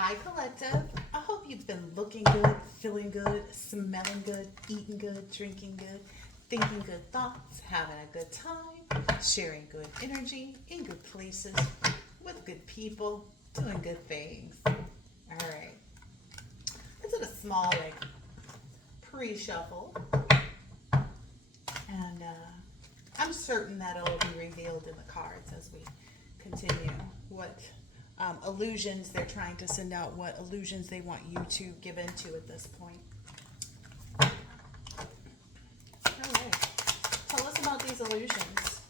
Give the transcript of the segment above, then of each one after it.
Hi, Collective. I hope you've been looking good, feeling good, smelling good, eating good, drinking good, thinking good thoughts, having a good time, sharing good energy in good places with good people, doing good things. All right. I did a small, pre shuffle, and I'm certain that it'll be revealed in the cards as we continue what illusions they're trying to send out, what illusions they want you to give into at this point. All right. Tell us about these illusions.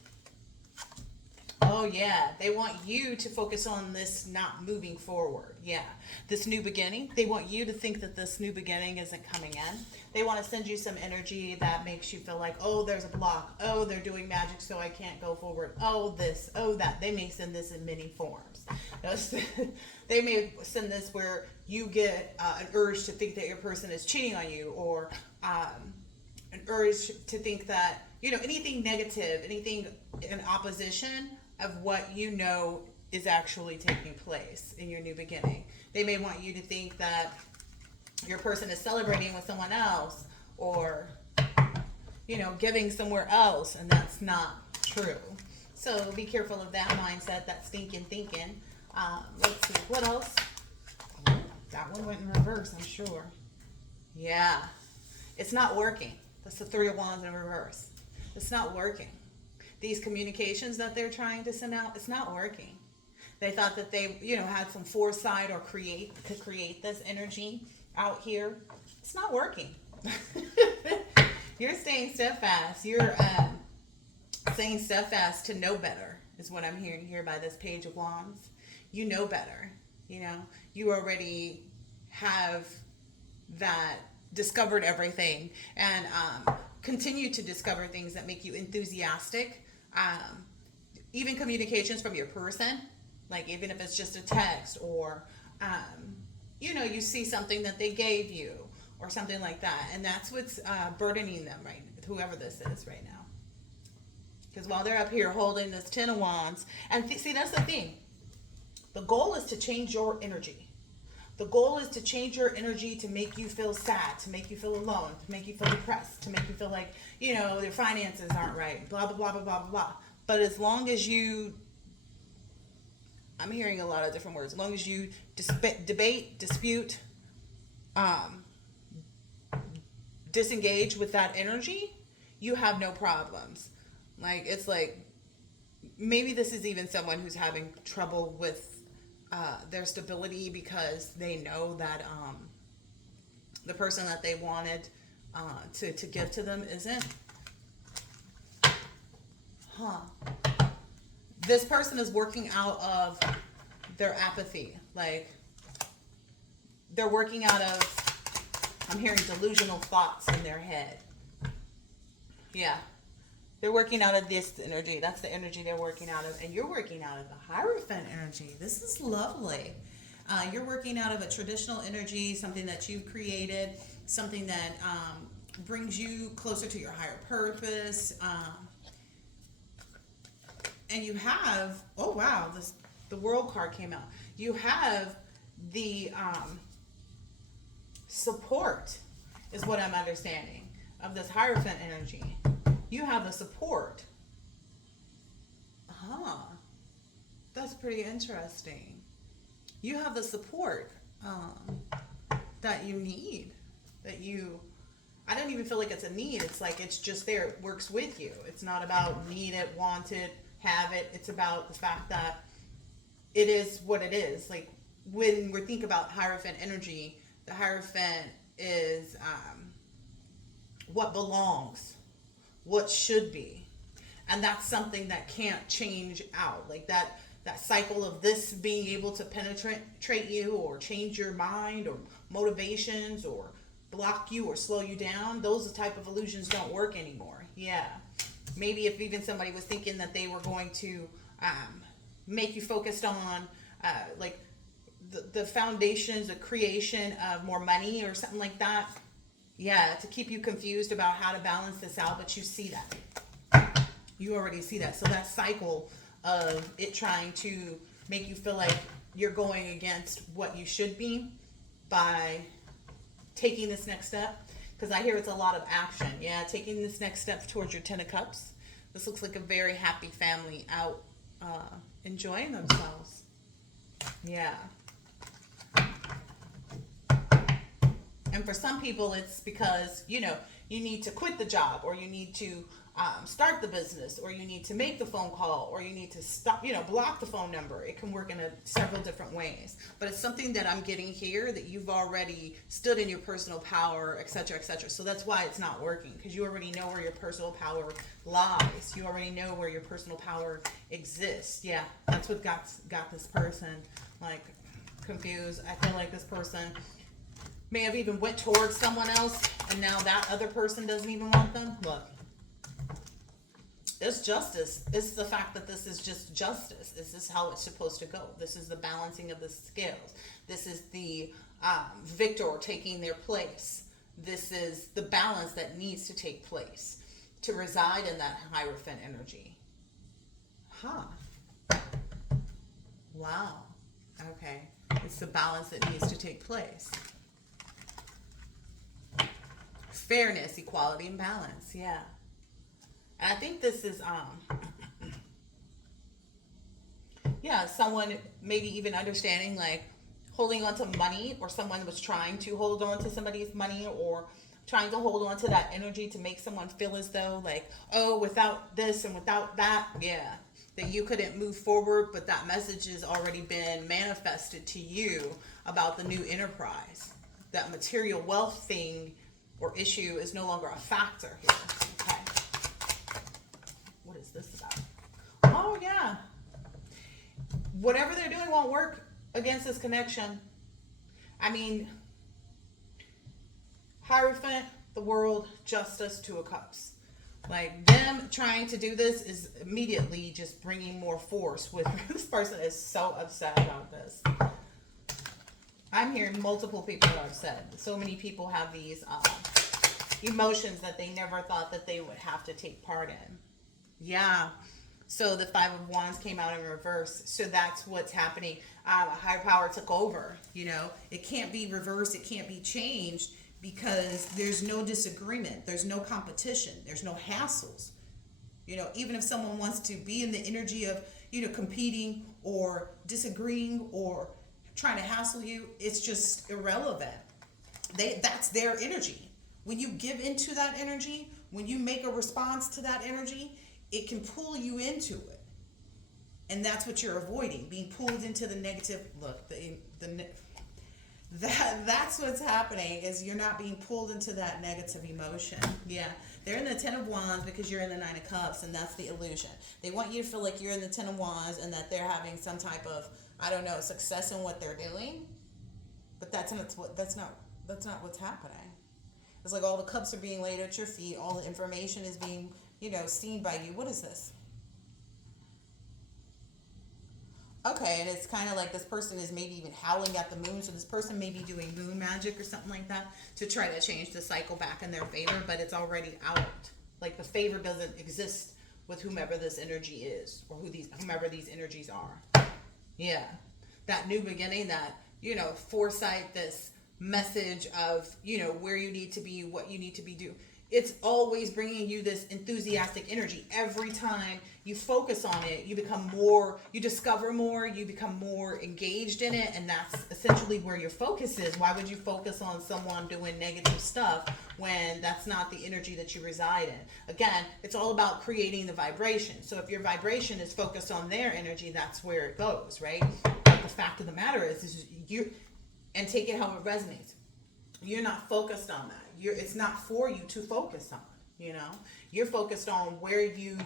Oh, yeah. They want you to focus on this not moving forward. Yeah. This new beginning. They want you to think that this new beginning isn't coming in. They want to send you some energy that makes you feel like, oh, there's a block. Oh, they're doing magic, so I can't go forward. Oh, this. Oh, that. They may send this in many forms. They may send this where you get an urge to think that your person is cheating on you, or an urge to think that, anything negative, anything in opposition of what you know is actually taking place in your new beginning. They may want you to think that your person is celebrating with someone else, or giving somewhere else, and that's not true. So be careful of that mindset, that stinking thinking. Let's see, what else? Oh, that one went in reverse, I'm sure. Yeah, it's not working. That's the Three of Wands in reverse. It's not working. These communications that they're trying to send out, it's not working. They thought that they, had some foresight or could create this energy out here. It's not working. You're staying steadfast. You're staying steadfast to know better, is what I'm hearing here by this Page of Wands. You know better. You already have that discovered everything, and continue to discover things that make you enthusiastic. Even communications from your person, like even if it's just a text, or you see something that they gave you or something like that, and that's what's burdening them, right? Whoever this is right now, because while they're up here holding this Ten of Wands, and see, that's the thing. The goal is to change your energy. The goal is to change your energy to make you feel sad, to make you feel alone, to make you feel depressed, to make you feel like, your finances aren't right, blah, blah, blah, blah, blah, blah. But as long as you, I'm hearing a lot of different words, as long as you debate, dispute, disengage with that energy, you have no problems. It's like, maybe this is even someone who's having trouble with their stability, because they know that the person that they wanted to give to them isn't. This person is working out of their apathy. They're working out of, I'm hearing delusional thoughts in their head. Yeah. They're working out of this energy. That's the energy they're working out of. And you're working out of the Hierophant energy. This is lovely. You're working out of a traditional energy, something that you've created, something that brings you closer to your higher purpose. And you have, oh wow, the World card came out. You have the support, is what I'm understanding, of this Hierophant energy. You have the support. That's pretty interesting. You have the support that you need. I don't even feel like it's a need. It's like it's just there. It works with you. It's not about need it, want it, have it. It's about the fact that it is what it is. Like when we think about Hierophant energy, the Hierophant is what belongs, what should be, and that's something that can't change out. Like that cycle of this being able to penetrate you, or change your mind, or motivations, or block you, or slow you down. Those type of illusions don't work anymore. Yeah, maybe if even somebody was thinking that they were going to make you focused on like the foundations, the creation of more money or something like that. Yeah, to keep you confused about how to balance this out, but you see that. You already see that. So that cycle of it trying to make you feel like you're going against what you should be by taking this next step. Because I hear it's a lot of action. Yeah, taking this next step towards your Ten of Cups. This looks like a very happy family out enjoying themselves. Yeah. And for some people, it's because, you know, you need to quit the job, or you need to start the business, or you need to make the phone call, or you need to stop, you know, block the phone number. It can work in several different ways. But it's something that I'm getting here that you've already stood in your personal power, etc., etc. So that's why it's not working, because you already know where your personal power lies. You already know where your personal power exists. Yeah, that's what got this person like confused. I feel like this person may have even went towards someone else, and now that other person doesn't even want them. Look, it's justice. It's the fact that this is just justice. This is how it's supposed to go. This is the balancing of the scales. This is the victor taking their place. This is the balance that needs to take place to reside in that Hierophant energy. Huh. Wow. Okay. It's the balance that needs to take place. Fairness, equality, and balance. Yeah. And I think this is yeah, someone maybe even understanding, like, holding on to money, or someone was trying to hold on to somebody's money, or trying to hold on to that energy to make someone feel as though, like, oh, without this and without that, yeah, that you couldn't move forward. But that message has already been manifested to you about the new enterprise. That material wealth thing or issue is no longer a factor here. Okay. What is this about? Oh, yeah. Whatever they're doing won't work against this connection. I mean, Hierophant, the world, justice, Two of Cups. Like, them trying to do this is immediately just bringing more force with this person is so upset about this. I'm hearing multiple people are upset. So many people have these emotions that they never thought that they would have to take part in. Yeah. So the Five of Wands came out in reverse. So that's what's happening. A higher power took over. You know, it can't be reversed. It can't be changed because there's no disagreement. There's no competition. There's no hassles. You know, even if someone wants to be in the energy of, you know, competing or disagreeing or trying to hassle you, it's just irrelevant. That's their energy. When you give into that energy, when you make a response to that energy, it can pull you into it. And that's what you're avoiding, being pulled into the negative. Look, that's what's happening, is you're not being pulled into that negative emotion. Yeah, they're in the Ten of Wands because you're in the Nine of Cups, and that's the illusion. They want you to feel like you're in the Ten of Wands and that they're having some type of, I don't know, success in what they're doing. But that's not what's happening. It's like all the cups are being laid at your feet. All the information is being, you know, seen by you. What is this? Okay, and it's kind of like this person is maybe even howling at the moon. So this person may be doing moon magic or something like that to try to change the cycle back in their favor, but it's already out. Like, the favor doesn't exist with whomever this energy is, or whomever these energies are. Yeah. That new beginning, that, you know, foresight, this message of, you know, where you need to be, what you need to be doing. It's always bringing you this enthusiastic energy. Every time you focus on it, you become more, you discover more, you become more engaged in it, and that's essentially where your focus is. Why would you focus on someone doing negative stuff when that's not the energy that you reside in? Again, it's all about creating the vibration. So if your vibration is focused on their energy, that's where it goes, right? But the fact of the matter is you, and take it how it resonates. You're not focused on that. It's not for you to focus on, you know? You're focused on where you,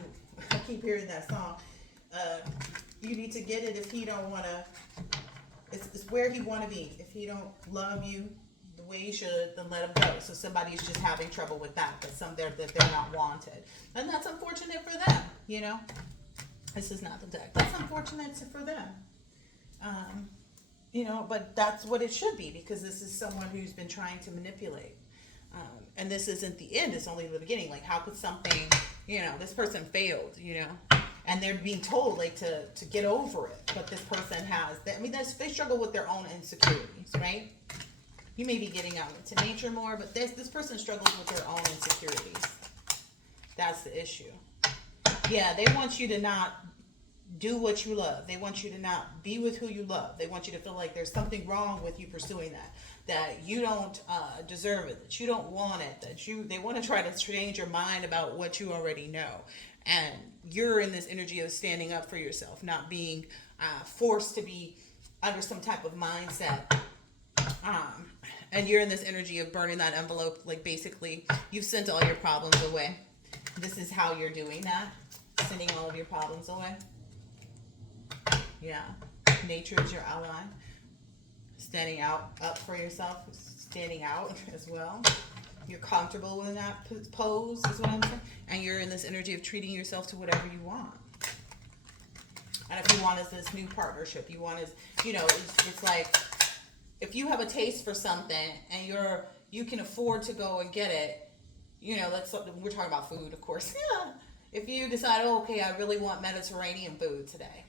I keep hearing that song, you need to get it if he don't want to, it's where he want to be. If he don't love you the way he should, then let him go. So somebody's just having trouble with that, that they're not wanted. And that's unfortunate for them, you know? This is not the deck. That's unfortunate for them. You know, but that's what it should be, because this is someone who's been trying to manipulate. And this isn't the end, it's only the beginning. Like, how could something, you know, this person failed, you know? and they're being told like to get over it, but this person has that. I mean, they struggle with their own insecurities, right? You may be getting out into nature more, but this person struggles with their own insecurities. That's the issue. Yeah, they want you to not do what you love. They want you to not be with who you love. They want you to feel like there's something wrong with you pursuing that you don't deserve it, that you don't want it, they want to try to change your mind about what you already know. And you're in this energy of standing up for yourself, not being forced to be under some type of mindset. And you're in this energy of burning that envelope. Like basically, you've sent all your problems away. This is how you're doing that, sending all of your problems away. Yeah, nature is your ally. Standing up for yourself, standing out as well. You're comfortable in that pose, is what I'm saying. And you're in this energy of treating yourself to whatever you want. And if you want is this new partnership, you want is, it's like, if you have a taste for something and you can afford to go and get it, we're talking about food, of course. Yeah. If you decide, okay, I really want Mediterranean food today,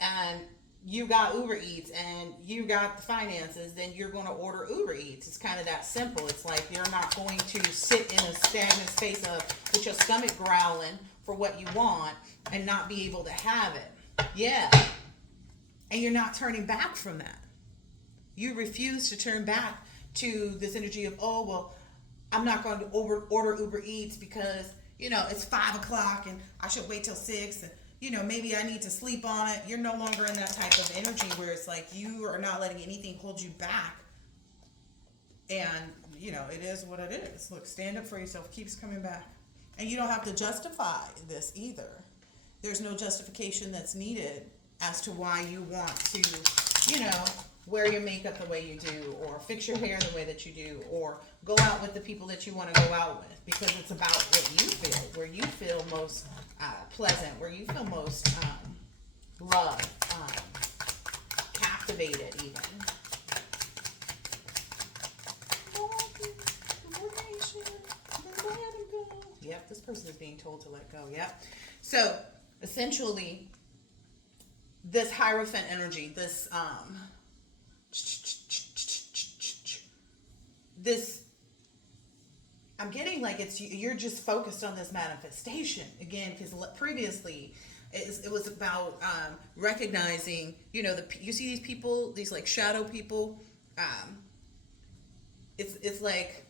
and you got Uber Eats and you got the finances, then you're going to order Uber Eats. It's kind of that simple. It's like you're not going to sit in a stagnant space with your stomach growling for what you want and not be able to have it. Yeah. And you're not turning back from that. You refuse to turn back to this energy of, I'm not going to order Uber Eats because, it's 5 o'clock and I should wait till 6 and, maybe I need to sleep on it. You're no longer in that type of energy where it's like you are not letting anything hold you back. And, it is what it is. Look, stand up for yourself keeps coming back. And you don't have to justify this either. There's no justification that's needed as to why you want to, wear your makeup the way you do, or fix your hair the way that you do, or go out with the people that you want to go out with, because it's about what you feel, where you feel most pleasant, where you feel most loved, captivated even. Yep, this person is being told to let go. Yep. So essentially, this Hierophant energy, this I'm getting like you're just focused on this manifestation again, because previously it was about recognizing, you see these people, these like shadow people, it's like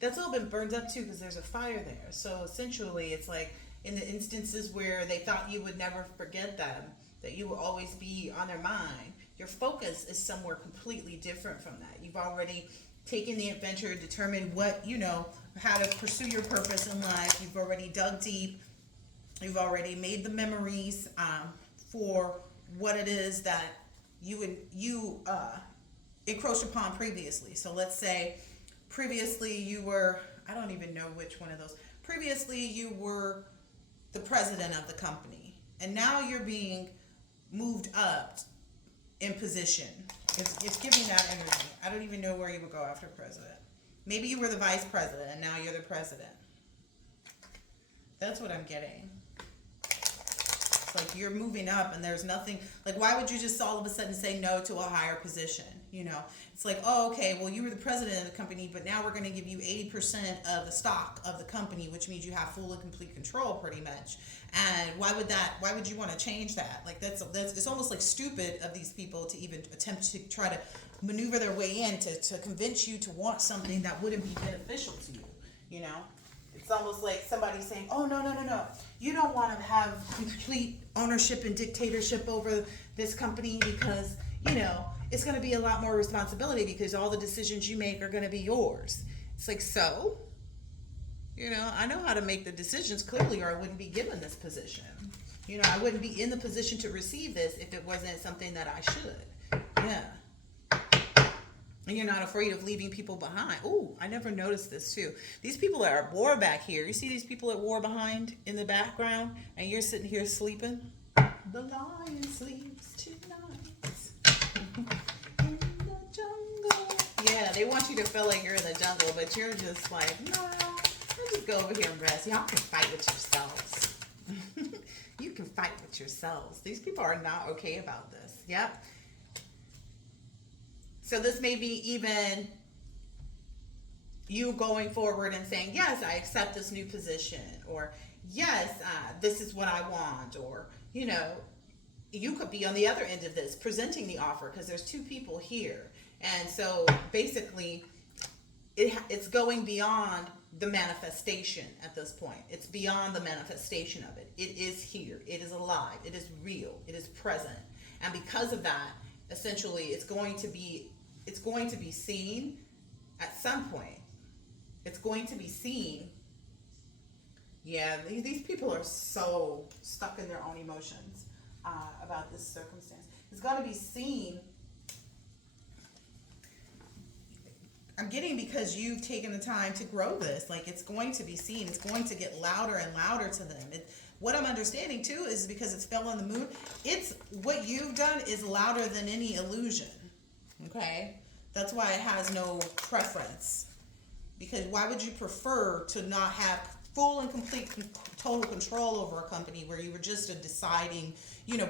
that's all been burned up too, because there's a fire there. So essentially it's like in the instances where they thought you would never forget them, that you will always be on their mind, your focus is somewhere completely different from that. You've already taken the adventure, determined what, how to pursue your purpose in life. You've already dug deep. You've already made the memories for what it is that you encroached upon previously. So let's say previously you were, I don't even know which one of those. Previously you were the president of the company, and now you're being moved up in position. It's giving that energy. I don't even know where you would go after president. Maybe you were the vice president and now you're the president. That's what I'm getting. It's like you're moving up and there's nothing, like why would you just all of a sudden say no to a higher position? It's like, okay, well you were the president of the company, but now we're going to give you 80% of the stock of the company, which means you have full and complete control pretty much. And why would you want to change that? Like that's it's almost like stupid of these people to even attempt to try to maneuver their way in to convince you to want something that wouldn't be beneficial to you. It's almost like somebody saying, oh, no. You don't want to have complete ownership and dictatorship over this company because, it's going to be a lot more responsibility because all the decisions you make are going to be yours. It's like, so, I know how to make the decisions clearly, or I wouldn't be given this position. I wouldn't be in the position to receive this if it wasn't something that I should. Yeah. And you're not afraid of leaving people behind. Oh, I never noticed this too. These people are at war back here. You see these people at war behind in the background, and you're sitting here sleeping? The lion sleeps tonight in the jungle. Yeah, they want you to feel like you're in the jungle, but you're just like, no, I'll just go over here and rest. Y'all can fight with yourselves. You can yourselves. These people are not okay about this. Yep. So this may be even you going forward and saying, yes, I accept this new position, or yes, this is what I want, or, you could be on the other end of this presenting the offer, because there's two people here. And so basically it's going beyond the manifestation at this point. It's beyond the manifestation of it. It is here. It is alive. It is real. It is present. And because of that, essentially it's going to be seen at some point. It's going to be seen. Yeah, these people are so stuck in their own emotions about this circumstance. It's going to be seen. I'm getting, because you've taken the time to grow this. Like, it's going to be seen. It's going to get louder and louder to them. What I'm understanding too is because it's fell on the moon. It's what you've done is louder than any illusion. Okay, that's why it has no preference. Because why would you prefer to not have full and complete total control over a company where you were just a deciding,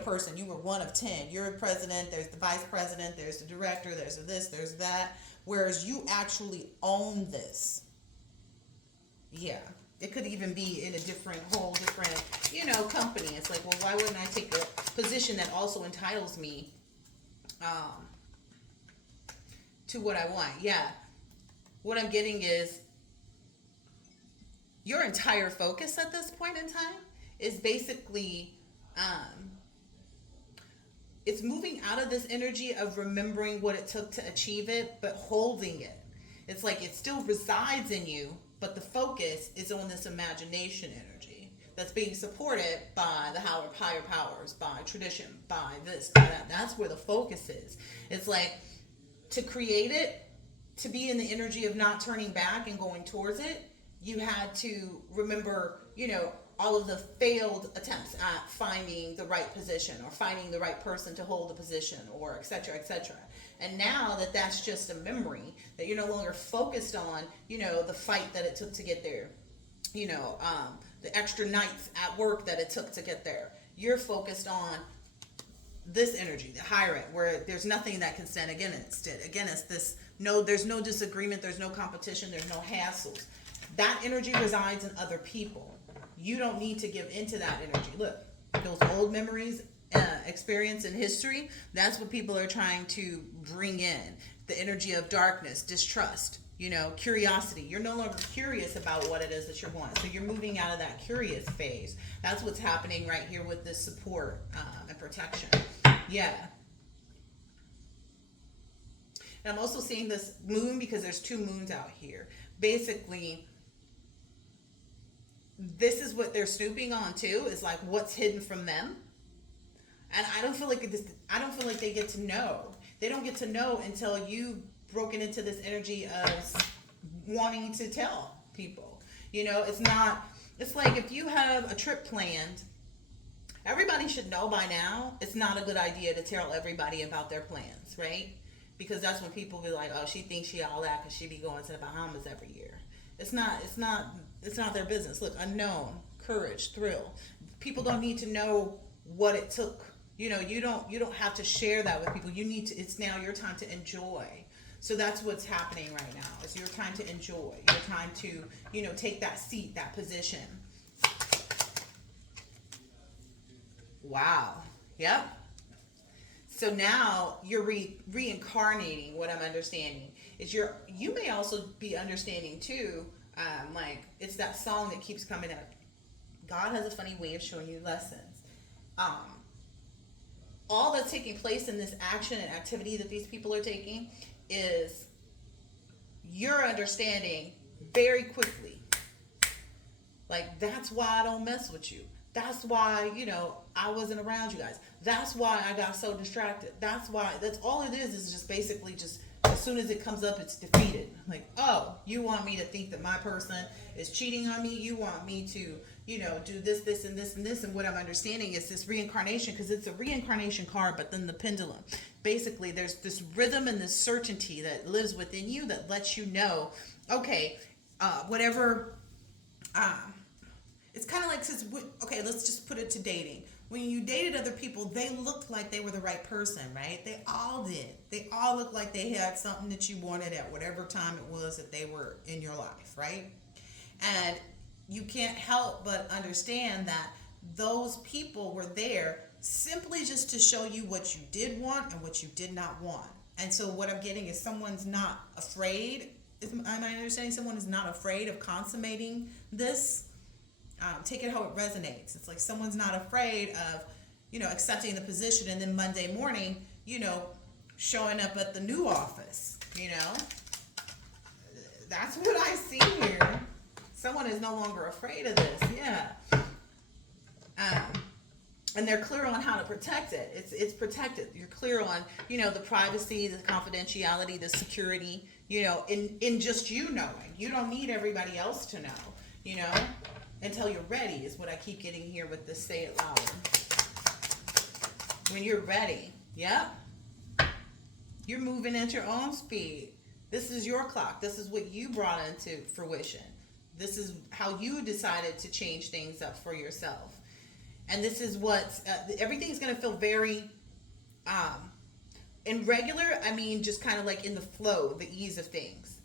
person? You were one of 10. You're the president, there's the vice president, there's the director, there's this, there's that. Whereas you actually own this. Yeah. It could even be in a whole different, company. It's like, well, why wouldn't I take a position that also entitles me to what I want? Yeah. What I'm getting is your entire focus at this point in time is basically, it's moving out of this energy of remembering what it took to achieve it, but holding it. It's like it still resides in you, but the focus is on this imagination energy that's being supported by the higher powers, by tradition, by this, by that. That's where the focus is. It's like, to create it, to be in the energy of not turning back and going towards it, you had to remember, all of the failed attempts at finding the right position or finding the right person to hold the position, or et cetera, et cetera. And now that that's just a memory, that you're no longer focused on, the fight that it took to get there, the extra nights at work that it took to get there. You're focused on this energy, the higher it, where there's nothing that can stand against it. Again, it's this, there's no disagreement, there's no competition, there's no hassles. That energy resides in other people. You don't need to give into that energy. Look, those old memories, experience in history, that's what people are trying to bring in. The energy of darkness, distrust, curiosity. You're no longer curious about what it is that you're wanting. So you're moving out of that curious phase. That's what's happening right here with this support and protection. Yeah. And I'm also seeing this moon, because there's two moons out here. Basically, this is what they're snooping on too, is like what's hidden from them. And I don't feel like they get to know. They don't get to know until you've broken into this energy of wanting to tell people. It's like if you have a trip planned, everybody should know by now it's not a good idea to tell everybody about their plans, right? Because that's when people be like, oh, she thinks she all that because she be going to the Bahamas every year. It's not their business. Look, unknown, courage, thrill. People don't need to know what it took. You don't have to share that with people. It's now your time to enjoy. So that's what's happening right now. It's your time to enjoy. Your time to, take that seat, that position. Wow. Yep. So now you're reincarnating. What I'm understanding is you may also be understanding too, like it's that song that keeps coming up. God has a funny way of showing you lessons. All that's taking place in this action and activity that these people are taking is you're understanding very quickly. Like, that's why I don't mess with you. That's why, I wasn't around you guys. That's why I got so distracted. That's all it is just basically just as soon as it comes up, it's defeated. Like, oh, you want me to think that my person is cheating on me? You want me to, do this, and this, and this. And what I'm understanding is this reincarnation, because it's a reincarnation card, but then the pendulum. Basically, there's this rhythm and this certainty that lives within you that lets you know, okay, whatever, it's kind of like, okay, let's just put it to dating. when you dated other people, they looked like they were the right person, right? They all did. They all looked like they had something that you wanted at whatever time it was that they were in your life, right? And you can't help but understand that those people were there simply just to show you what you did want and what you did not want. And so what I'm getting is someone's not afraid. Am I understanding someone is not afraid of consummating this? Take it how it resonates. It's like someone's not afraid of, accepting the position and then Monday morning, showing up at the new office. That's what I see here. Someone is no longer afraid of this. Yeah. And they're clear on how to protect it. It's protected. You're clear on, the privacy, the confidentiality, the security, in just you knowing. You don't need everybody else to know, until you're ready is what I keep getting here with the say it louder. When you're ready, yep. You're moving at your own speed. This is your clock. This is what you brought into fruition. This is how you decided to change things up for yourself. And this is what, everything's going to feel very, in regular, I mean, just kind of like in the flow, the ease of things.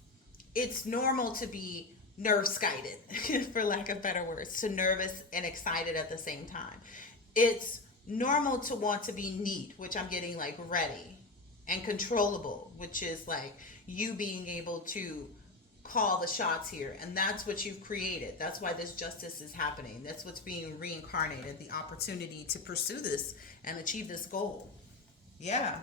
It's normal to be nerve-skited, for lack of better words, to nervous and excited at the same time. It's normal to want to be neat, which I'm getting like ready, and controllable, which is like you being able to call the shots here. And that's what you've created. That's why this justice is happening. That's what's being reincarnated, the opportunity to pursue this and achieve this goal. Yeah.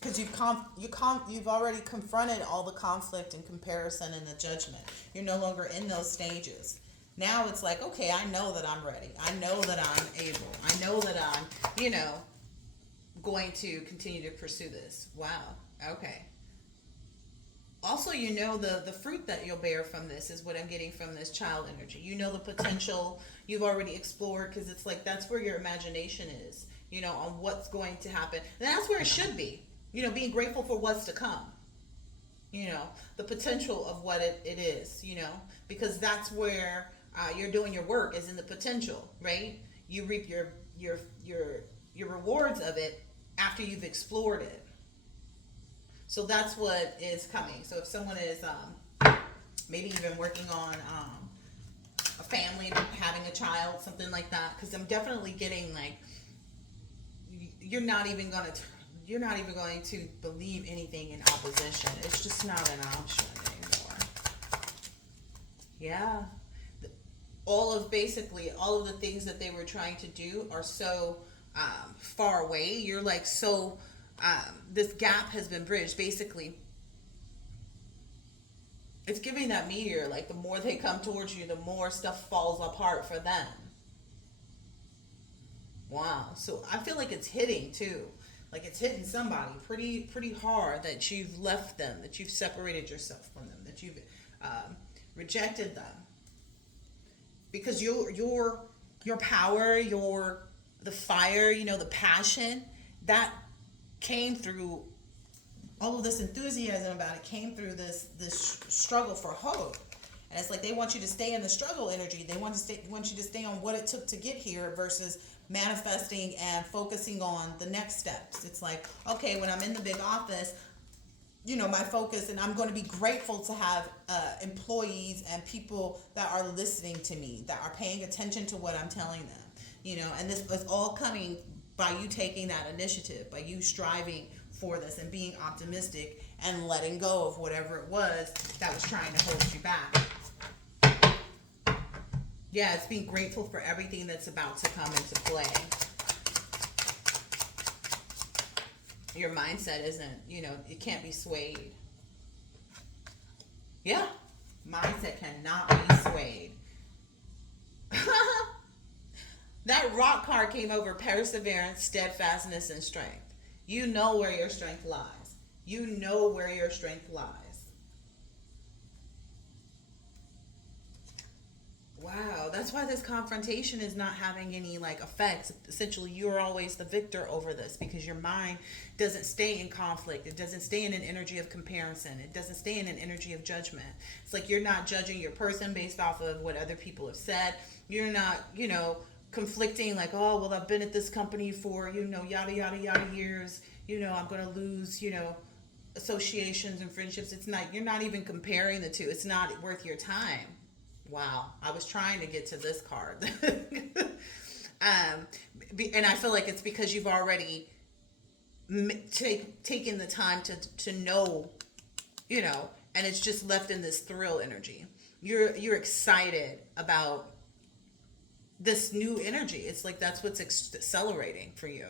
Because you've already confronted all the conflict and comparison and the judgment. You're no longer in those stages. Now it's like, okay, I know that I'm ready. I know that I'm able. I know that I'm, going to continue to pursue this. Wow. Okay. Also, the fruit that you'll bear from this is what I'm getting from this child energy. The potential you've already explored, because it's like that's where your imagination is, on what's going to happen. And that's where it should be, being grateful for what's to come, the potential of what it is, because that's where you're doing your work, is in the potential, right? You reap your rewards of it after you've explored it. So that's what is coming. So if someone is maybe even working on a family, having a child, something like that, because I'm definitely getting like you're not even going to believe anything in opposition. It's just not an option anymore. Yeah. All of the things that they were trying to do are so far away. You're like so this gap has been bridged. Basically, it's giving that meteor, like the more they come towards you, the more stuff falls apart for them. Wow. So I feel like it's hitting too. Like it's hitting somebody pretty hard, that you've left them, that you've separated yourself from them, that you've rejected them. Because your power, the fire, the passion, that came through all of this enthusiasm about it, came through this struggle for hope. And it's like they want you to stay in the struggle energy. They want you to stay on what it took to get here versus manifesting and focusing on the next steps. It's like, okay, when I'm in the big office, my focus, and I'm going to be grateful to have employees and people that are listening to me, that are paying attention to what I'm telling them, and this is all coming by you taking that initiative, by you striving for this and being optimistic and letting go of whatever it was that was trying to hold you back. Yeah, it's being grateful for everything that's about to come into play. Your mindset isn't, it can't be swayed. Yeah, mindset cannot be swayed. That rock card came over perseverance, steadfastness, and strength. You know where your strength lies. You know where your strength lies. Wow, that's why this confrontation is not having any effects. Essentially, you're always the victor over this because your mind doesn't stay in conflict. It doesn't stay in an energy of comparison. It doesn't stay in an energy of judgment. It's like you're not judging your person based off of what other people have said. You're not, conflicting, like, oh, well, I've been at this company for, yada, yada, yada years. I'm going to lose, associations and friendships. It's not, you're not even comparing the two. It's not worth your time. Wow. I was trying to get to this card. And I feel like it's because you've already taken the time to know, and it's just left in this thrill energy. You're excited about this new energy. It's like that's what's accelerating for you.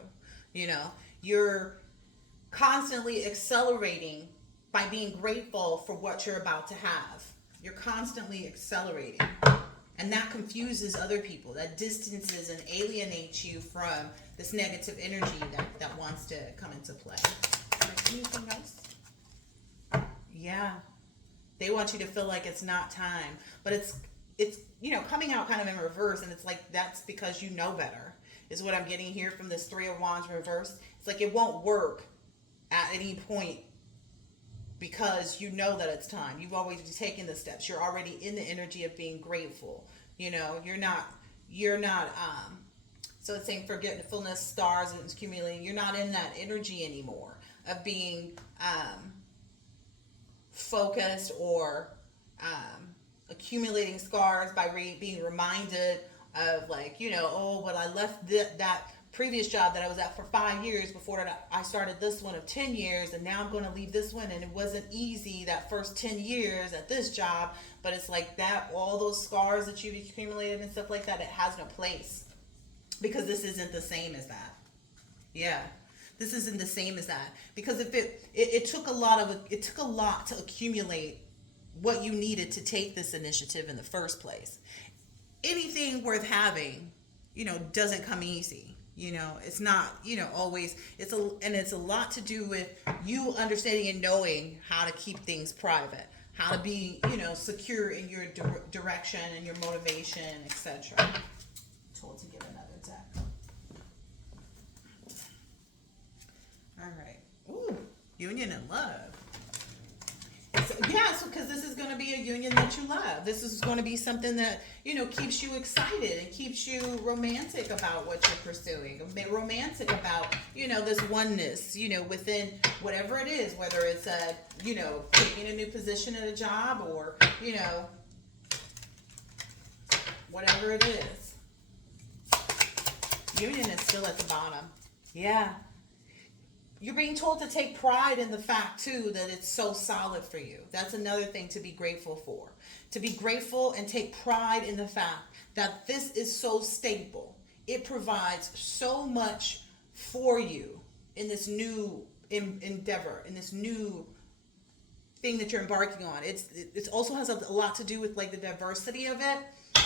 You're constantly accelerating by being grateful for what you're about to have. You're constantly accelerating. And that confuses other people. That distances and alienates you from this negative energy that wants to come into play. Like anything else? Yeah. They want you to feel like it's not time. But it's coming out kind of in reverse, and it's like that's because you know better, is what I'm getting here from this Three of Wands reverse. It's like it won't work at any point because you know that it's time. You've always taken the steps. You're already in the energy of being grateful. You're not so it's saying forgetfulness, stars, and accumulating. You're not in that energy anymore of being focused or accumulating scars by being reminded of, like, oh, well, I left that previous job that I was at for 5 years before I started this one of 10 years, and now I'm going to leave this one, and it wasn't easy that first 10 years at this job. But it's like that, all those scars that you've accumulated and stuff like that, it has no place, because this isn't the same as that. Yeah, this isn't the same as that, because if it took a lot to accumulate what you needed to take this initiative in the first place. Anything worth having, doesn't come easy. It's not, always, it's a lot to do with you understanding and knowing how to keep things private, how to be, secure in your direction and your motivation, etc. Told to get another deck. All right. Ooh, union and love. So because this is going to be a union that you love. This is going to be something that, keeps you excited and keeps you romantic about what you're pursuing. Romantic about, this oneness, within whatever it is, whether it's taking a new position at a job or, whatever it is. Union is still at the bottom. Yeah. You're being told to take pride in the fact, too, that it's so solid for you. That's another thing to be grateful for. To be grateful and take pride in the fact that this is so stable. It provides so much for you in this new endeavor, in this new thing that you're embarking on. It also has a lot to do with, like, the diversity of it.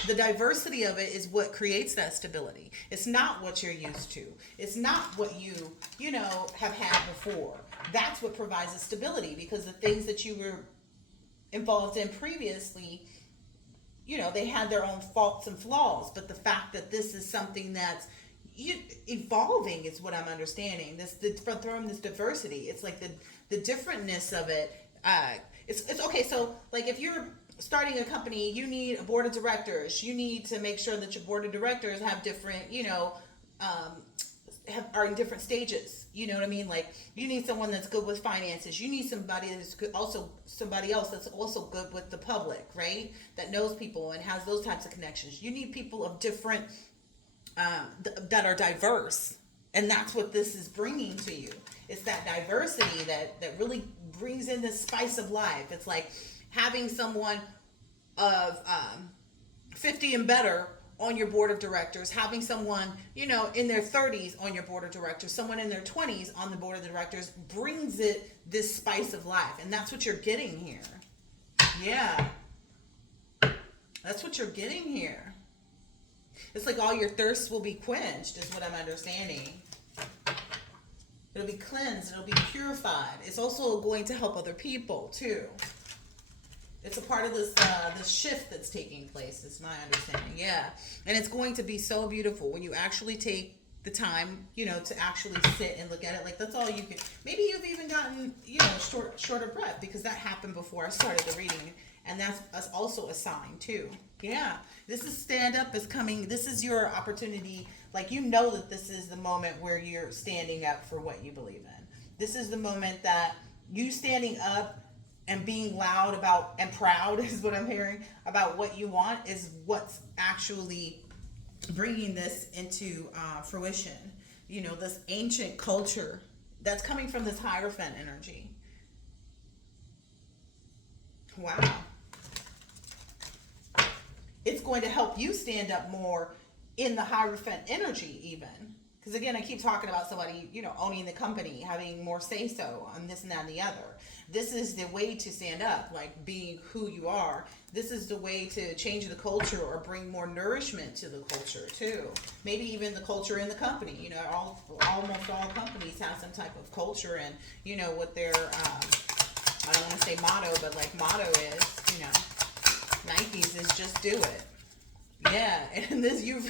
The diversity of it is what creates that stability. It's not what you're used to. It's not what you have had before. That's what provides the stability, because the things that you were involved in previously, they had their own faults and flaws. But the fact that this is something that's evolving is what I'm understanding. From this diversity, it's like the differentness of it. It's okay. So, like, if you're starting a company, you need a board of directors. You need to make sure that your board of directors have different, are in different stages. You know what I mean? Like, you need someone that's good with finances. You need somebody that's good, somebody else that's also good with the public, right? That knows people and has those types of connections. You need people of different, that are diverse. And that's what this is bringing to you. It's that diversity that really brings in this spice of life. It's like having someone of 50 and better on your board of directors, having someone, in their 30s on your board of directors, someone in their 20s on the board of directors brings it this spice of life. And that's what you're getting here. Yeah. That's what you're getting here. It's like all your thirsts will be quenched, is what I'm understanding. It'll be cleansed. It'll be purified. It's also going to help other people, too. It's a part of this shift that's taking place. It's my understanding. Yeah. And it's going to be so beautiful when you actually take the time, to actually sit and look at it. Like, that's all you can. Maybe you've even gotten, short short of breath because that happened before I started the reading, and that's also a sign too. Yeah, this is stand up is coming. This is your opportunity. Like, you know that this is the moment where you're standing up for what you believe in. This is the moment that you standing up and being loud about and proud is what I'm hearing about what you want is what's actually bringing this into fruition. You know, this ancient culture that's coming from this Hierophant energy. Wow. It's going to help you stand up more in the Hierophant energy, even. Because again, I keep talking about somebody, you know, owning the company, having more say so on this and that and the other. This is the way to stand up, like being who you are. This is the way to change the culture or bring more nourishment to the culture too. Maybe even the culture in the company. You know, almost all companies have some type of culture, and you know what their I don't want to say motto, but like motto is, you know, Nike's is just do it. Yeah, and this you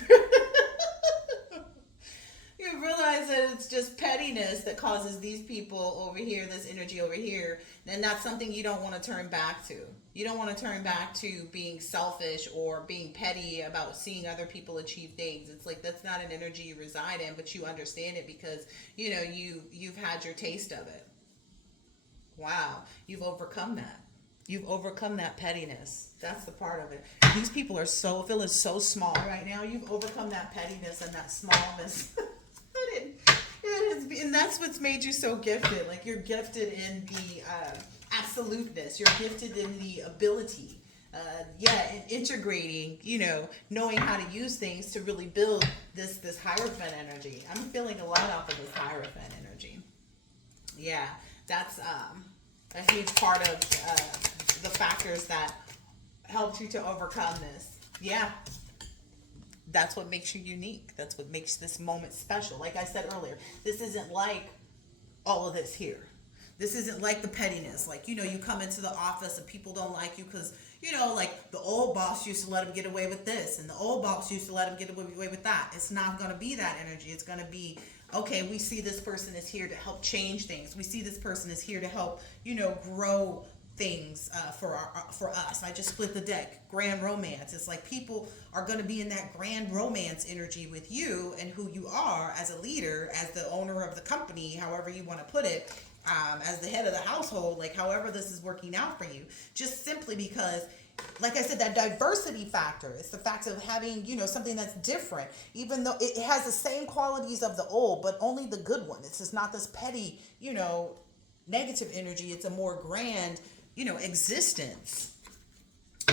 realize that it's just pettiness that causes these people over here, this energy over here, and that's something you don't want to turn back to. You don't want to turn back to being selfish or being petty about seeing other people achieve things. It's like that's not an energy you reside in, but you understand it because you know you've had your taste of it. Wow, you've overcome that. You've overcome that pettiness. That's the part of it. These people are so feeling so small right now. You've overcome that pettiness and that smallness. And that's what's made you so gifted. Like you're gifted in the absoluteness. You're gifted in the ability. And integrating. You know, knowing how to use things to really build this Hierophant energy. I'm feeling a lot off of this Hierophant energy. Yeah, that's a huge part of the factors that helped you to overcome this. Yeah, that's what makes you unique. That's what makes this moment special. Like I said earlier, this isn't like all of this here. This isn't like the pettiness. Like, you know, you come into the office and people don't like you because, you know, like the old boss used to let him get away with this and the old boss used to let him get away with that. It's not going to be that energy. It's going to be, okay, we see this person is here to help change things. We see this person is here to help, you know, grow things for us. I just split the deck. Grand romance. It's like people are going to be in that grand romance energy with you and who you are as a leader, as the owner of the company, however you want to put it, as the head of the household, like however this is working out for you. Just simply because, like I said, that diversity factor. It's the fact of having, you know, something that's different, even though it has the same qualities of the old, but only the good one. It's just not this petty, you know, negative energy. It's a more grand, you know, existence.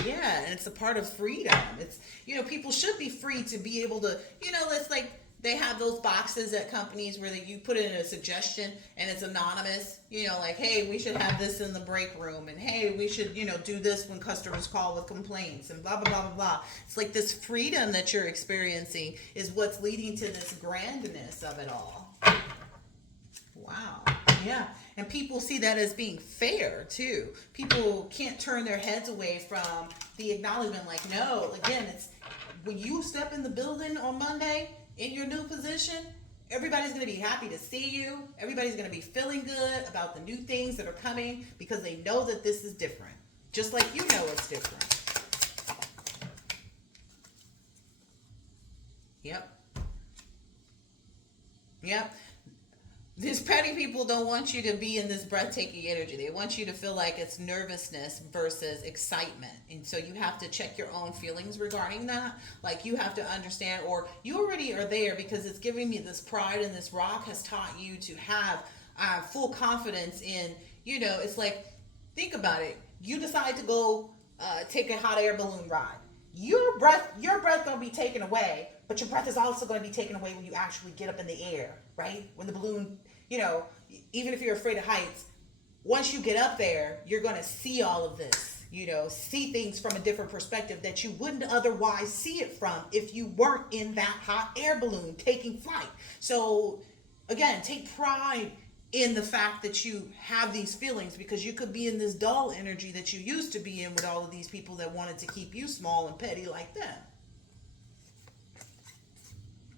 Yeah, and it's a part of freedom. It's, you know, people should be free to be able to, you know, it's like they have those boxes at companies where you put in a suggestion and it's anonymous, you know, like, hey, we should have this in the break room, and hey, we should, you know, do this when customers call with complaints, and blah, blah, blah, blah, blah. It's like this freedom that you're experiencing is what's leading to this grandness of it all. Wow. Yeah. And people see that as being fair too. People can't turn their heads away from the acknowledgement, like, no, again, it's when you step in the building on Monday in your new position, everybody's going to be happy to see you. Everybody's going to be feeling good about the new things that are coming because they know that this is different. Just like you know it's different. Yep. Yep. These petty people don't want you to be in this breathtaking energy. They want you to feel like it's nervousness versus excitement. And so you have to check your own feelings regarding that. Like you have to understand, or you already are there because it's giving me this pride, and this rock has taught you to have full confidence in, you know, it's like, think about it. You decide to go take a hot air balloon ride. Your breath gonna be taken away, but your breath is also gonna be taken away when you actually get up in the air, right? When the balloon, you know, even if you're afraid of heights, once you get up there, you're gonna see all of this, you know, see things from a different perspective that you wouldn't otherwise see it from if you weren't in that hot air balloon taking flight. So again, take pride in the fact that you have these feelings, because you could be in this dull energy that you used to be in with all of these people that wanted to keep you small and petty like them.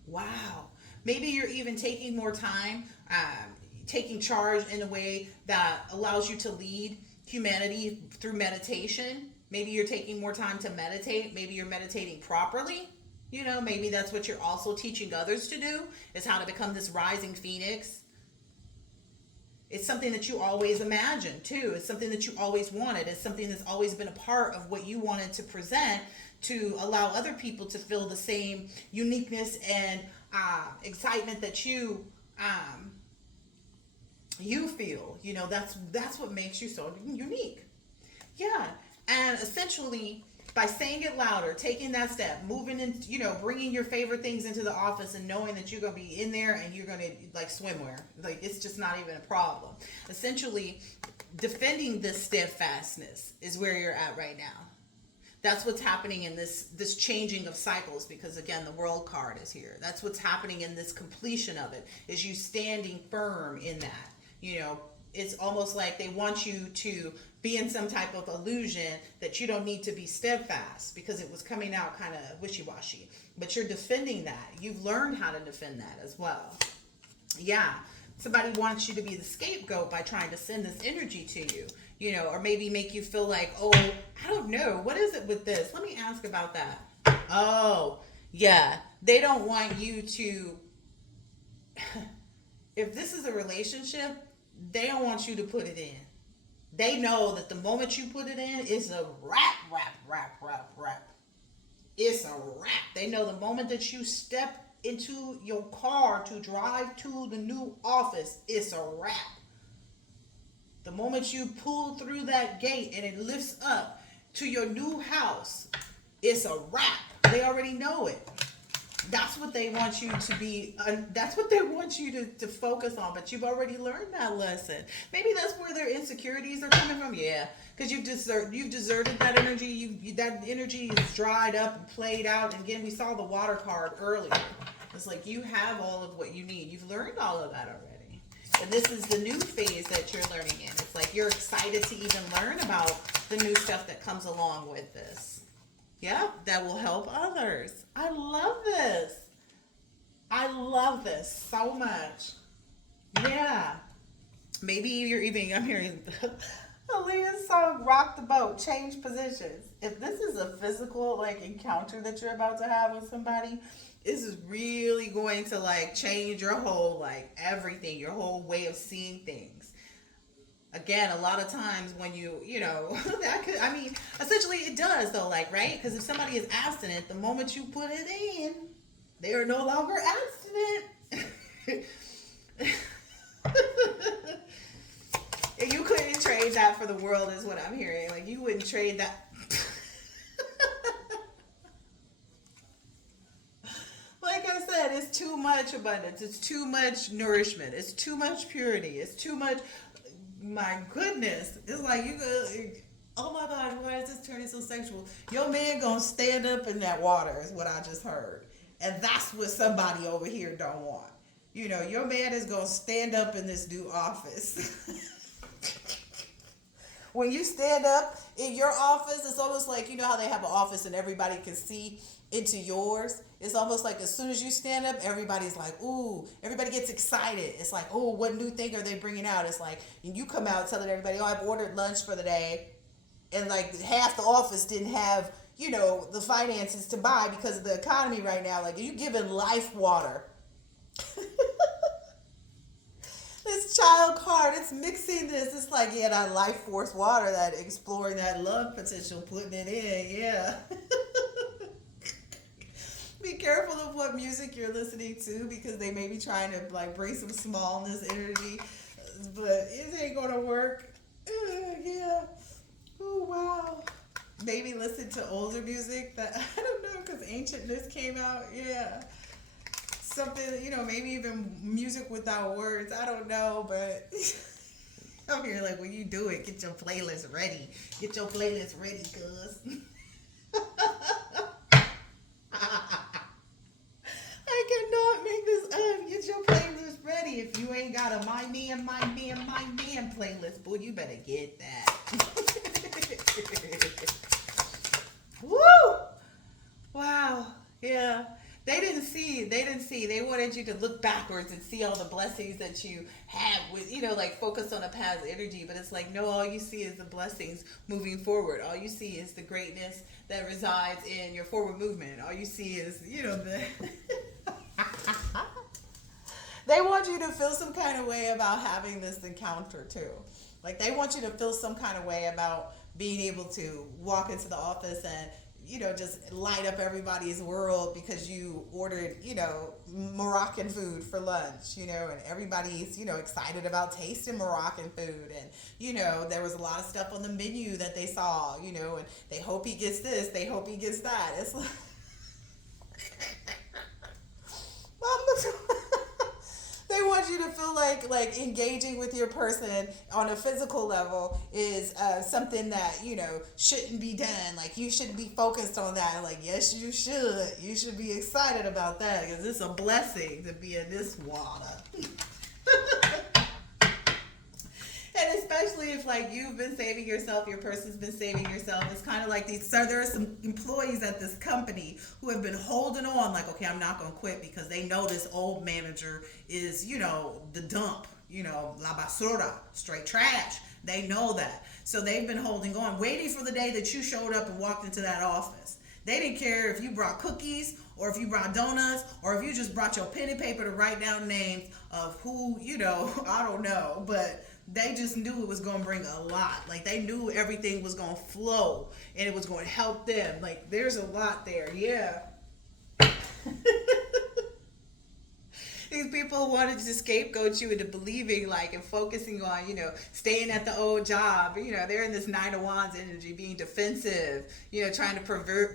Wow. Maybe you're even taking more time taking charge in a way that allows you to lead humanity through meditation. Maybe you're taking more time to meditate. Maybe you're meditating properly. Maybe that's what you're also teaching others to do, is how to become this rising phoenix. It's something that you always imagined too. It's something that you always wanted. It's something that's always been a part of what you wanted to present, to allow other people to feel the same uniqueness and excitement that you feel. That's what makes you so unique. Yeah. And essentially, by saying it louder, taking that step, moving in, bringing your favorite things into the office and knowing that you're going to be in there and you're going to like swimwear. Like, it's just not even a problem. Essentially, defending this steadfastness is where you're at right now. That's what's happening in this changing of cycles, because again, the world card is here. That's what's happening in this completion of it, is you standing firm in that. It's almost like they want you to be in some type of illusion that you don't need to be steadfast, because it was coming out kind of wishy-washy. But you're defending that. You've learned how to defend that as well. Yeah. Somebody wants you to be the scapegoat by trying to send this energy to you, or maybe make you feel like, oh, I don't know. What is it with this? Let me ask about that. Oh, yeah. They don't want you to, if this is a relationship, they don't want you to put it in. They know that the moment you put it in, it's a wrap. It's a wrap. They know the moment that you step into your car to drive to the new office, it's a wrap. The moment you pull through that gate and it lifts up to your new house, it's a wrap. They already know it. That's what they want you to be. That's what they want you to focus on. But you've already learned that lesson. Maybe that's where their insecurities are coming from. Yeah, because you've deserted that energy. That energy is dried up and played out. And again, we saw the water card earlier. It's like you have all of what you need. You've learned all of that already. And this is the new phase that you're learning in. It's like you're excited to even learn about the new stuff that comes along with this. Yeah, that will help others. I love this. I love this so much. Yeah. Maybe I'm hearing Aaliyah's song, Rock the Boat, Change Positions. If this is a physical encounter that you're about to have with somebody, this is really going to change your whole everything, your whole way of seeing things. Again, a lot of times when essentially it does though, right? Because if somebody is abstinent, the moment you put it in, they are no longer abstinent. And you couldn't trade that for the world, is what I'm hearing. You wouldn't trade that. Like I said, it's too much abundance. It's too much nourishment. It's too much purity. It's too much. My goodness, it's like you go, oh my gosh, why is this turning so sexual? Your man gonna stand up in that water is what I just heard. And that's what somebody over here don't want. Your man is gonna stand up in this new office. When you stand up in your office, it's almost like, how they have an office and everybody can see into yours. It's almost like as soon as you stand up, everybody's like, ooh, everybody gets excited. It's like, oh, what new thing are they bringing out? It's like, and you come out telling everybody, oh, I've ordered lunch for the day. And half the office didn't have, the finances to buy because of the economy right now. You giving life water. This child card, it's mixing this. It's like, yeah, that life force water, that exploring that love potential, putting it in, yeah. Be careful of what music you're listening to, because they may be trying to bring some smallness energy, but it ain't gonna work. Yeah. Oh wow. Maybe listen to older music that I don't know, because Ancientness came out. Yeah. Something, maybe even music without words. I don't know, but I'm here when you do it, get your playlist ready. Get your playlist ready, cuz. I cannot make this up. Get your playlist ready. If you ain't got a My Man playlist, boy, you better get that. Woo! Wow. Yeah. They wanted you to look backwards and see all the blessings that you had with, like focus on a past energy. But it's like, no, all you see is the blessings moving forward. All you see is the greatness that resides in your forward movement. All you see is, the. They want you to feel some kind of way about having this encounter too. Like they want you to feel some kind of way about being able to walk into the office and just light up everybody's world because you ordered, Moroccan food for lunch, and everybody's, excited about tasting Moroccan food. And, there was a lot of stuff on the menu that they saw, and they hope he gets this, they hope he gets that. It's like, they want you to feel like engaging with your person on a physical level is something that shouldn't be done. Like you shouldn't be focused on that. Like yes, you should. You should be excited about that because it's a blessing to be in this water. And especially if like you've been saving yourself, your person's been saving yourself. It's kind of like these. So there are some employees at this company who have been holding on, like, okay, I'm not gonna quit because they know this old manager is, the dump, la basura, straight trash. They know that, so they've been holding on, waiting for the day that you showed up and walked into that office. They didn't care if you brought cookies or if you brought donuts or if you just brought your pen and paper to write down names of who, I don't know, but. They just knew it was going to bring a lot. Like, they knew everything was going to flow and it was going to help them. Like, there's a lot there. Yeah. These people wanted to scapegoat you into believing, like, and focusing on, staying at the old job. They're in this Nine of Wands energy, being defensive, trying to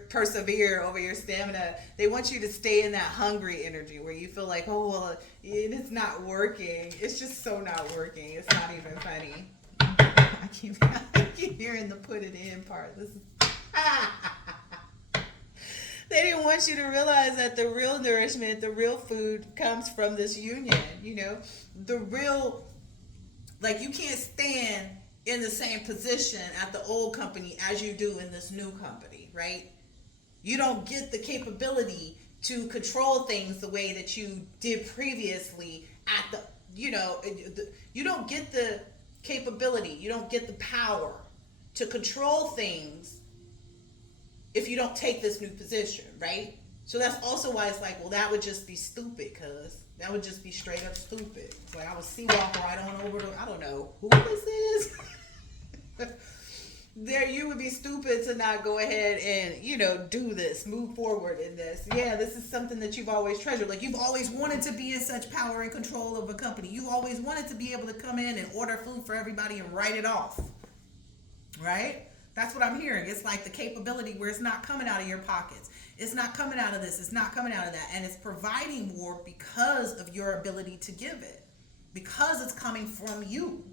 persevere over your stamina. They want you to stay in that hungry energy where you feel like, oh, well, it's not working. It's just so not working. It's not even funny. I keep hearing the put it in part. This is... They didn't want you to realize that the real nourishment, the real food comes from this union, the real, like you can't stand in the same position at the old company as you do in this new company, right? You don't get the capability to control things the way that you did previously at the, you don't get the capability, you don't get the power to control things if you don't take this new position, right? So that's also why it's like, well, that would just be stupid, cuz that would just be straight up stupid. It's like I would sleepwalk right on over to, I don't know who this is. There, you would be stupid to not go ahead and, do this, move forward in this. Yeah, this is something that you've always treasured. Like you've always wanted to be in such power and control of a company. You always wanted to be able to come in and order food for everybody and write it off, right? That's what I'm hearing. It's like the capability where it's not coming out of your pockets. It's not coming out of this. It's not coming out of that. And it's providing more because of your ability to give it. Because it's coming from you.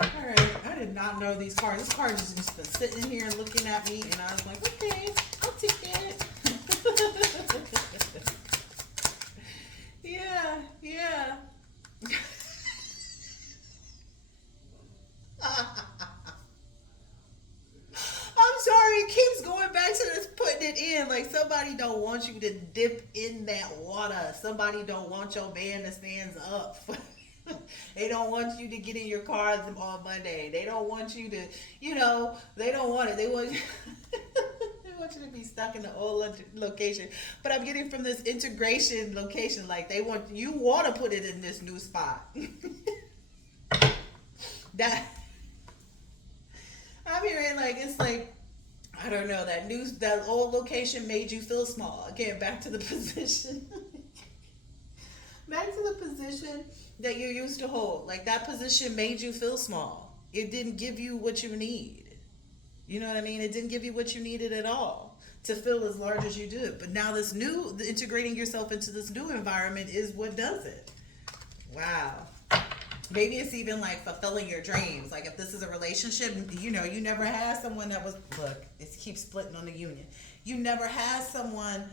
All right. I did not know these cards. This card has just been sitting here looking at me. And I was like, okay, I'll take it. Yeah. I'm sorry, it keeps going back to this putting it in. Like somebody don't want you to dip in that water. Somebody don't want your band to stand up. They don't want you to get in your car on Monday. They don't want you to, they don't want it. They want you, they want you to be stuck in the old location. But I'm getting from this integration location, like you want to put it in this new spot. That I'm hearing it's like, I don't know, that old location made you feel small. Again, back to the position. Back to the position that you used to hold. Like that position made you feel small. It didn't give you what you need. You know what I mean? It didn't give you what you needed at all to feel as large as you did. But now integrating yourself into this new environment is what does it. Wow. Maybe it's even like fulfilling your dreams. Like if this is a relationship, you never had someone that was, look, it keeps splitting on the union. You never had someone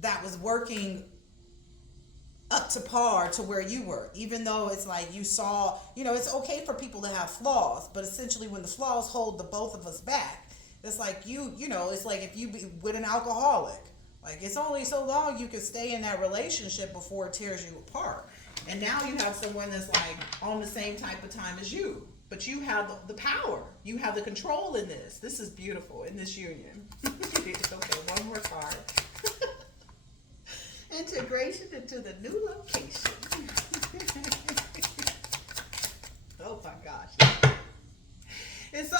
that was working up to par to where you were, even though it's like you saw, it's okay for people to have flaws, but essentially when the flaws hold the both of us back, It's like it's like if you be with an alcoholic, like it's only so long you can stay in that relationship before it tears you apart. And now you have someone that's like on the same type of time as you, but you have the power, you have the control in this. This is beautiful in this union. Okay, one more card. Integration into the new location. Oh my gosh. It's so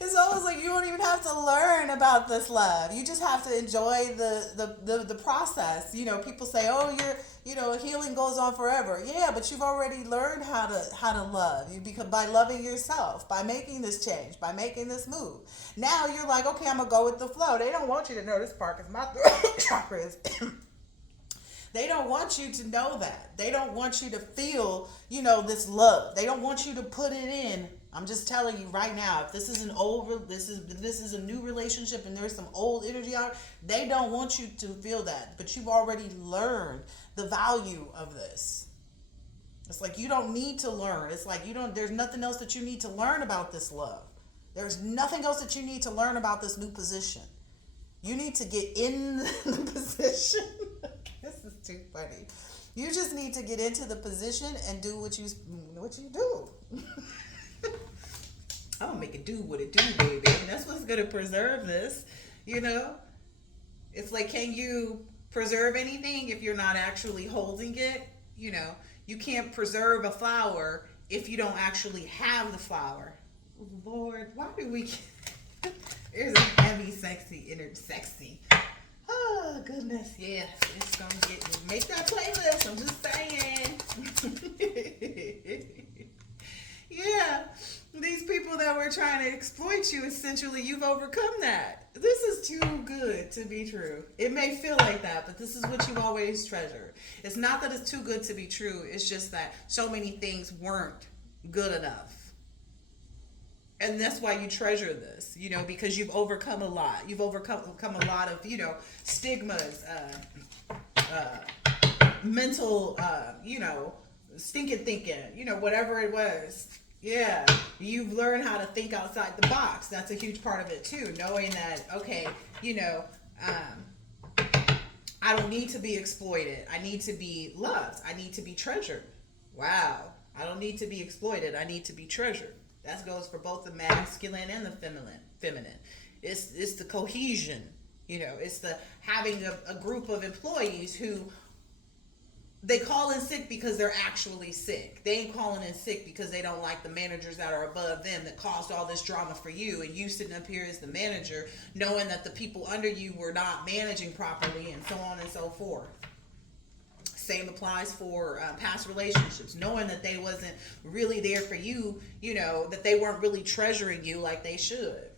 it's almost like you don't even have to learn about this love. You just have to enjoy the process. People say, "Oh, healing goes on forever." Yeah, but you've already learned how to love. You become by loving yourself, by making this change, by making this move. Now you're like, "Okay, I'm gonna go with the flow." They don't want you to know this part because my throat chakra is. They don't want you to know that. They don't want you to feel, this love. They don't want you to put it in. I'm just telling you right now, if this is this is a new relationship and there's some old energy out, they don't want you to feel that. But you've already learned the value of this. It's like you don't need to learn. It's like there's nothing else that you need to learn about this love. There's nothing else that you need to learn about this new position. You need to get in the position. This is too funny. You just need to get into the position and do what you do. I'm gonna make it do what it do, baby. And that's what's gonna preserve this. It's like, can you preserve anything if you're not actually holding it? You can't preserve a flower if you don't actually have the flower. Lord, why do we? There's a heavy, sexy. Oh, goodness, yeah. It's going to make that playlist. I'm just saying. Yeah. These people that were trying to exploit you, essentially, you've overcome that. This is too good to be true. It may feel like that, but this is what you've always treasured. It's not that it's too good to be true. It's just that so many things weren't good enough. And that's why you treasure this, because you've overcome a lot. You've overcome a lot of, stigmas, mental, stinking thinking, whatever it was. Yeah, you've learned how to think outside the box. That's a huge part of it too. Knowing that, okay, I don't need to be exploited. I need to be loved. I need to be treasured. Wow. I don't need to be exploited. I need to be treasured. That goes for both the masculine and the feminine. It's the cohesion, it's the having a group of employees who they call in sick because they're actually sick. They ain't calling in sick because they don't like the managers that are above them that caused all this drama for you, and you sitting up here as the manager knowing that the people under you were not managing properly, and so on and so forth. Same applies for past relationships, knowing that they wasn't really there for you, that they weren't really treasuring you like they should.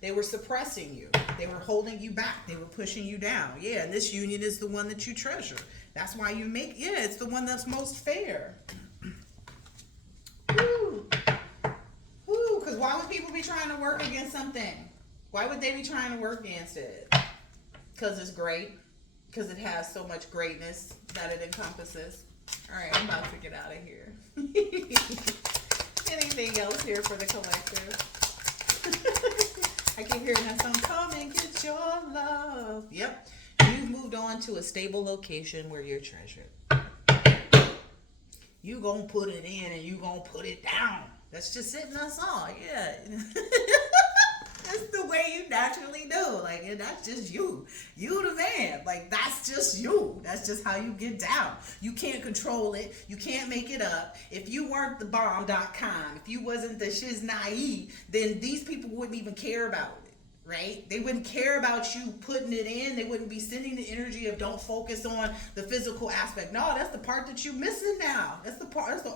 They were suppressing you. They were holding you back. They were pushing you down. Yeah, and this union is the one that you treasure. That's why it's the one that's most fair. Woo. Woo, because why would people be trying to work against something? Why would they be trying to work against it? Because it's great. Because it has so much greatness that it encompasses. All right, I'm about to get out of here. Anything else here for the collective? I keep hearing that song, come and get your love. Yep. You've moved on to a stable location where you're treasured. You gonna put it in and you gonna put it down. That's just it in that song. Yeah. That's the way you naturally do. Like, that's just you. You the man. Like, that's just you. That's just how you get down. You can't control it. You can't make it up. If you weren't the bomb.com, if you wasn't the shiz naive, then these people wouldn't even care about it, right? They wouldn't care about you putting it in. They wouldn't be sending the energy of don't focus on the physical aspect. No, that's the part that you're missing now. That's the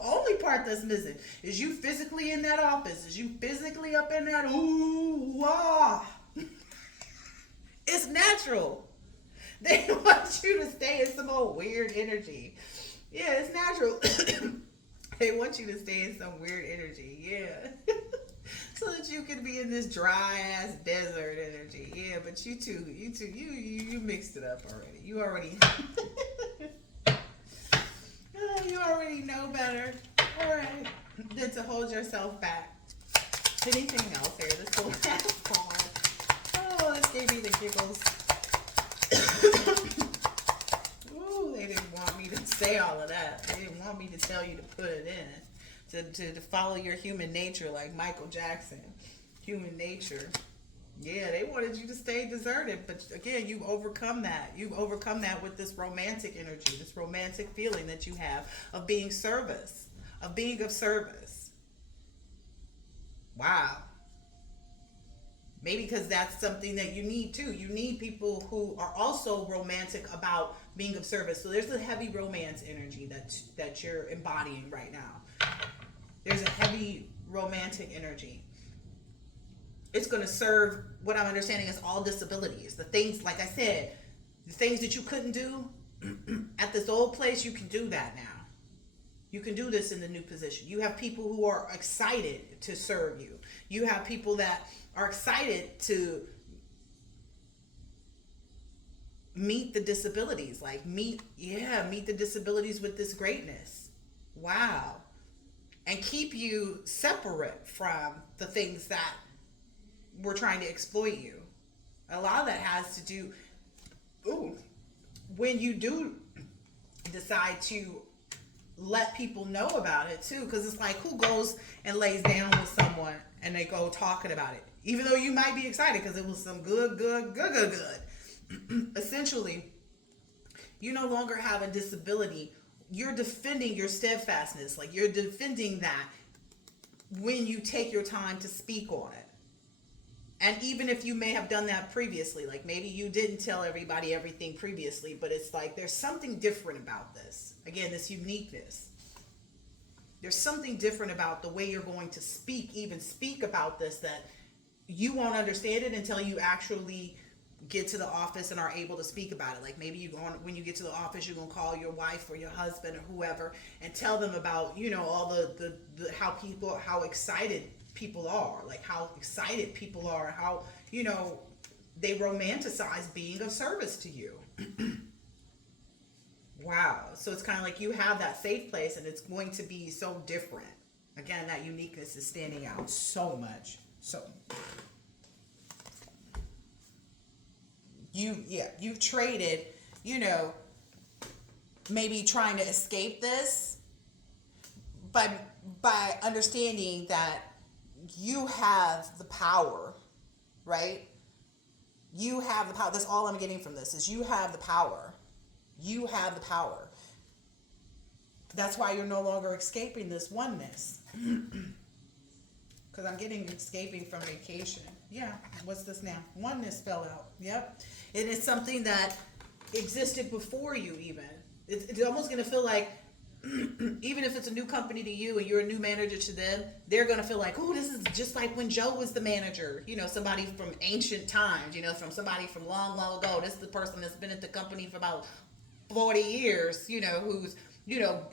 only part that's missing. Is you physically in that office. Is you physically up in that ooh, ah. It's natural. They want you to stay in some old weird energy. Yeah, it's natural. They want you to stay in some weird energy. Yeah. So that you can be in this dry ass desert energy. Yeah, but you mixed it up already. You already you already know better. All right. Than to hold yourself back. Anything else here? This will have Oh, this gave me the giggles. Ooh, they didn't want me to say all of that. They didn't want me to tell you to put it in. To follow your human nature like Michael Jackson. Human nature. Yeah, they wanted you to stay deserted, but again, you've overcome that. You've overcome that with this romantic energy, this romantic feeling that you have of being service, of being of service. Wow. Maybe because that's something that you need too. You need people who are also romantic about being of service. So there's a heavy romance energy that you're embodying right now. There's a heavy romantic energy. It's going to serve what I'm understanding is all disabilities. The things, like I said, the things that you couldn't do at this old place, you can do that now. You can do this in the new position. You have people who are excited to serve you. You have people that are excited to meet the disabilities, like meet the disabilities with this greatness. Wow. And keep you separate from the things that were trying to exploit you. A lot of that has to do, when you do decide to let people know about it too, because it's like, who goes and lays down with someone and they go talking about it, even though you might be excited because it was some good. Essentially, you no longer have a disability. You're defending your steadfastness, like you're defending that when you take your time to speak on it. And even if you may have done that previously, like maybe you didn't tell everybody everything previously, but it's like there's something different about this. Again, this uniqueness. There's something different about the way you're going to speak about this, that you won't understand it until you actually get to the office and are able to speak about it. Like maybe when you get to the office, you're gonna call your wife or your husband or whoever and tell them about, all the how excited people are, like how excited people are, how they romanticize being of service to you. Wow. So it's kind of like you have that safe place and it's going to be so different. Again, that uniqueness is standing out so much. So you've traded, maybe trying to escape this by understanding that you have the power, right? You have the power. That's all I'm getting from this is you have the power. You have the power. That's why you're no longer escaping this oneness. Because I'm getting escaping from vacation. Yeah, what's this now? Oneness fell out. Yep. It is something that existed before you even. It's almost going to feel like, even if it's a new company to you and you're a new manager to them, they're going to feel like, oh, this is just like when Joe was the manager. Somebody from ancient times, from somebody from long, long ago. This is the person that's been at the company for about 40 years, who's,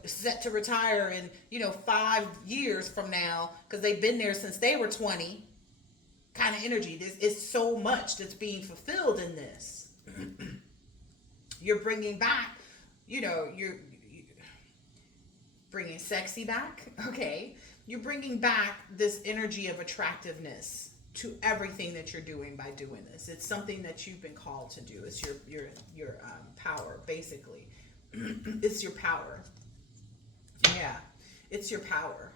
set to retire in, 5 years from now because they've been there since they were 20. Kind of energy. It's so much that's being fulfilled in this. You're bringing back, you're bringing sexy back. Okay. You're bringing back this energy of attractiveness to everything that you're doing by doing this. It's something that you've been called to do. It's your power, basically. It's your power. Yeah. It's your power.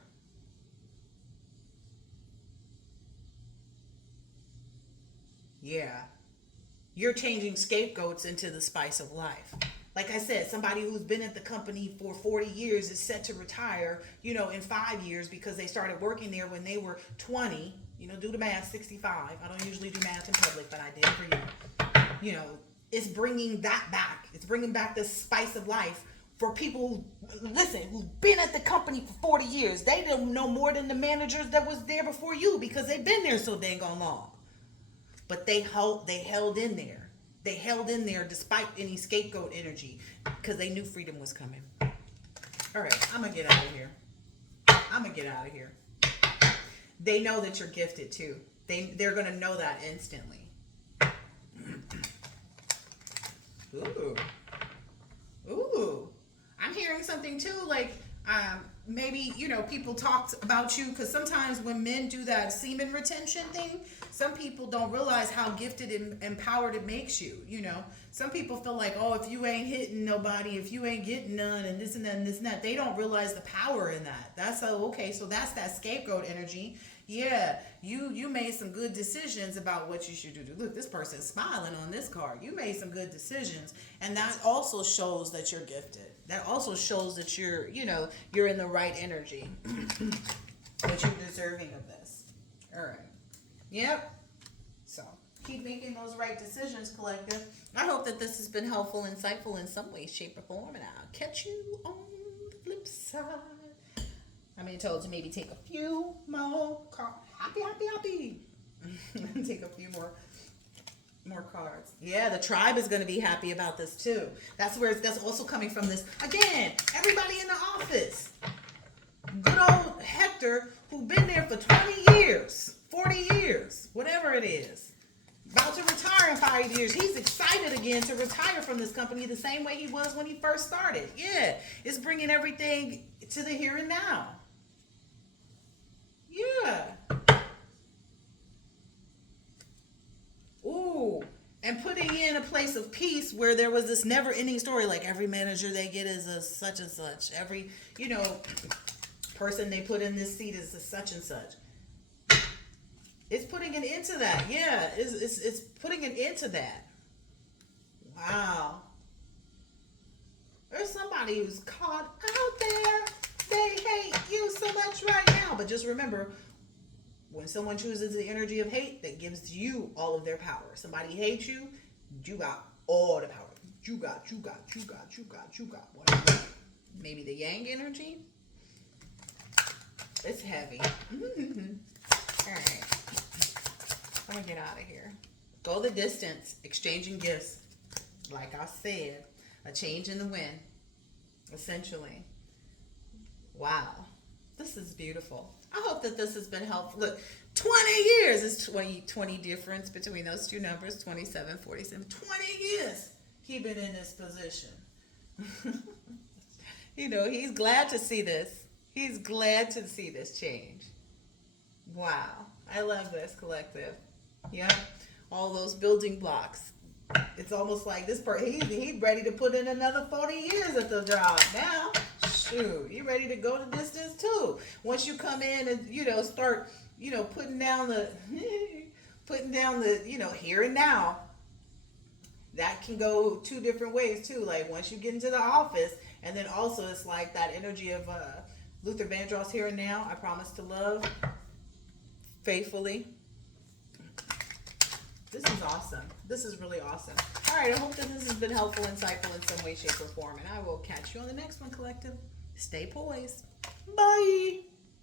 Yeah. You're changing scapegoats into the spice of life. Like I said, somebody who's been at the company for 40 years is set to retire, in 5 years because they started working there when they were 20. Do the math, 65. I don't usually do math in public, but I did for you. It's bringing that back. It's bringing back the spice of life for people who've been at the company for 40 years. They don't know more than the managers that was there before you because they've been there so dang on long. But they held in there. They held in there despite any scapegoat energy because they knew freedom was coming. All right, I'm going to get out of here. They know that you're gifted too. They're going to know that instantly. Ooh. I'm hearing something too, like Maybe, you know, people talked about you because sometimes when men do that semen retention thing, some people don't realize how gifted and empowered it makes you. You know, some people feel like, oh, if you ain't hitting nobody, if you ain't getting none, and this and that and this and that, they don't realize the power in that. That's okay. So that's that scapegoat energy. Yeah, you made some good decisions about what you should do. Look, this person's smiling on this card. You made some good decisions, and that also shows that you're gifted. That also shows that you're, you know, you're in the right energy. That you're deserving of this. All right. Yep. So keep making those right decisions, collective. I hope that this has been helpful, insightful in some way, shape, or form, and I'll catch you on the flip side. I'm being told to maybe take a few more cards. Happy. Take a few more cards. Yeah, the tribe is going to be happy about this too. That's also coming from this. Again, everybody in the office. Good old Hector, who been there for 20 years, 40 years, whatever it is. About to retire in 5 years. He's excited again to retire from this company the same way he was when he first started. Yeah, it's bringing everything to the here and now. Yeah. Ooh. And putting in a place of peace where there was this never-ending story, like every manager they get is a such and such. Every, you know, person they put in this seat is a such and such. It's putting an end to that. Yeah, it's putting an end to that. Wow. There's somebody who's caught out there. They hate you so much right now. But just remember, when someone chooses the energy of hate, that gives you all of their power. Somebody hates you, you got all the power. You got. Whatever. Maybe the yang energy. It's heavy. All right. I'm gonna get out of here. Go the distance, exchanging gifts. Like I said, a change in the wind, essentially. Wow, this is beautiful. I hope that this has been helpful. Look, 20 years is 20 difference between those two numbers, 27, 47. 20 years he been in this position. You know, he's glad to see this. He's glad to see this change. Wow, I love this, collective. Yeah, all those building blocks. It's almost like this person, he ready to put in another 40 years at the job now. Shoot, you ready to go the distance too. Once you come in and, you know, start, you know, putting down the, you know, here and now. That can go two different ways too. Like once you get into the office, and then also it's like that energy of Luther Vandross, here and now. I promise to love faithfully. This is awesome. This is really awesome. All right, I hope that this has been helpful, insightful in some way, shape, or form. And I will catch you on the next one, collective. Stay poised. Bye.